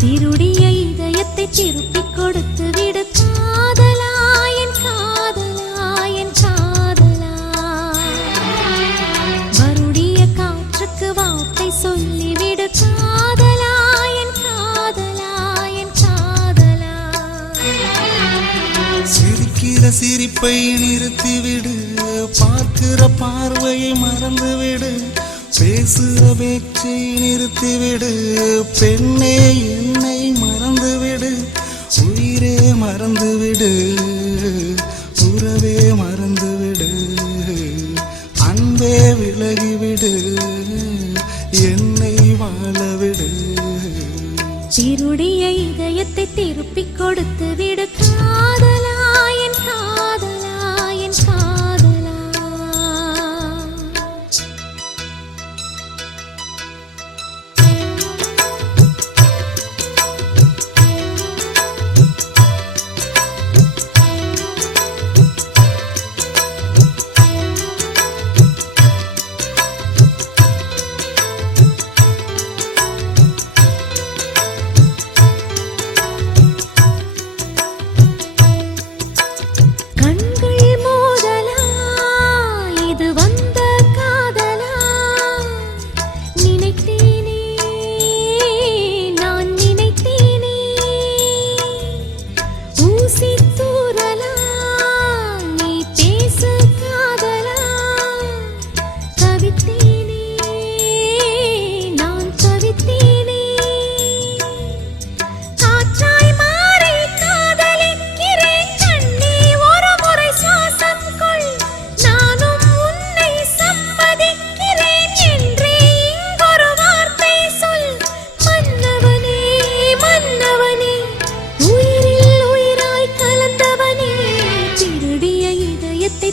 திருடிய இதயத்தை திருப்பிக் கொடுத்து விடு காதலா, என் காதலா, என் காதலா. வருடிய காற்றுக்கு வார்த்தை சொல்லிவிடு காதலா, என் காதலா, என் காதலா. சிரிக்கிற சிரிப்பை நிறுத்திவிடு, பார்க்கிற பார்வையை மறந்துவிடு, பேசுற பேச்சை நிறுத்திவிடு, பெண்ணே என்னை மறந்துவிடு, உயிரே மறந்துவிடு, உறவே மறந்துவிடு, அன்பே விலகிவிடு, என்னை வாழவிடு. திருடிய இதயத்தை திருப்பிக் கொடுத்து விடு காதலா, என் காதலா, என் காதலா.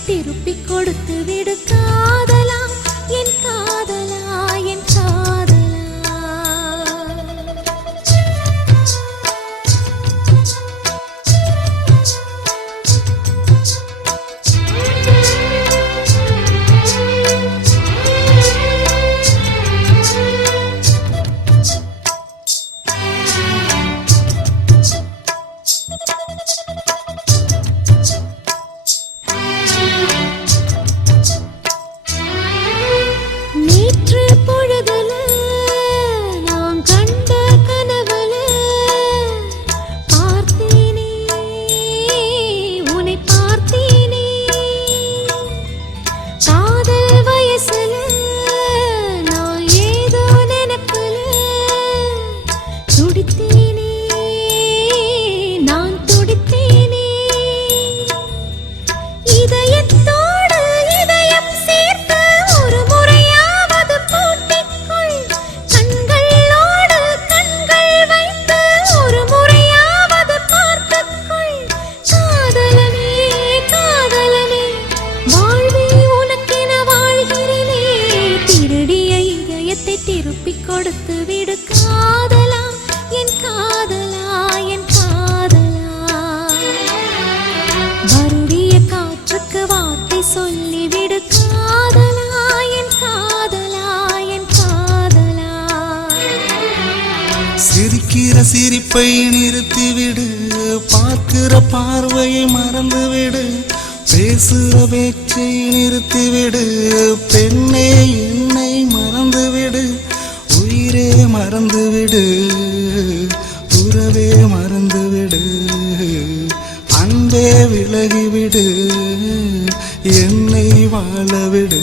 திருப்பிக் கொடுத்து விடு காதலா, என் காதலா, என் காதலா. திருப்பிக் கொடுத்து விடு காதலா, என் காதலா, என் காதலா. வருடிய காற்றுக்கு வார்த்தை சொல்லிவிடு காதலா, என் காதலா, என் காதலா. சிரிக்கிற சிரிப்பை நிறுத்திவிடு, பார்க்கிற பார்வையை மறந்துவிடு, பேசுற பேச்சை நிறுத்திவிடு, பெண்ணே என்னை மறந்துவிடு, உயிரே மறந்துவிடு, உறவே மறந்துவிடு, அன்பே விலகிவிடு, என்னை வாழவிடு.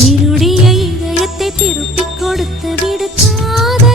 திருடிய இதயத்தை திருப்பிக் கொடுத்து விடு காதலா.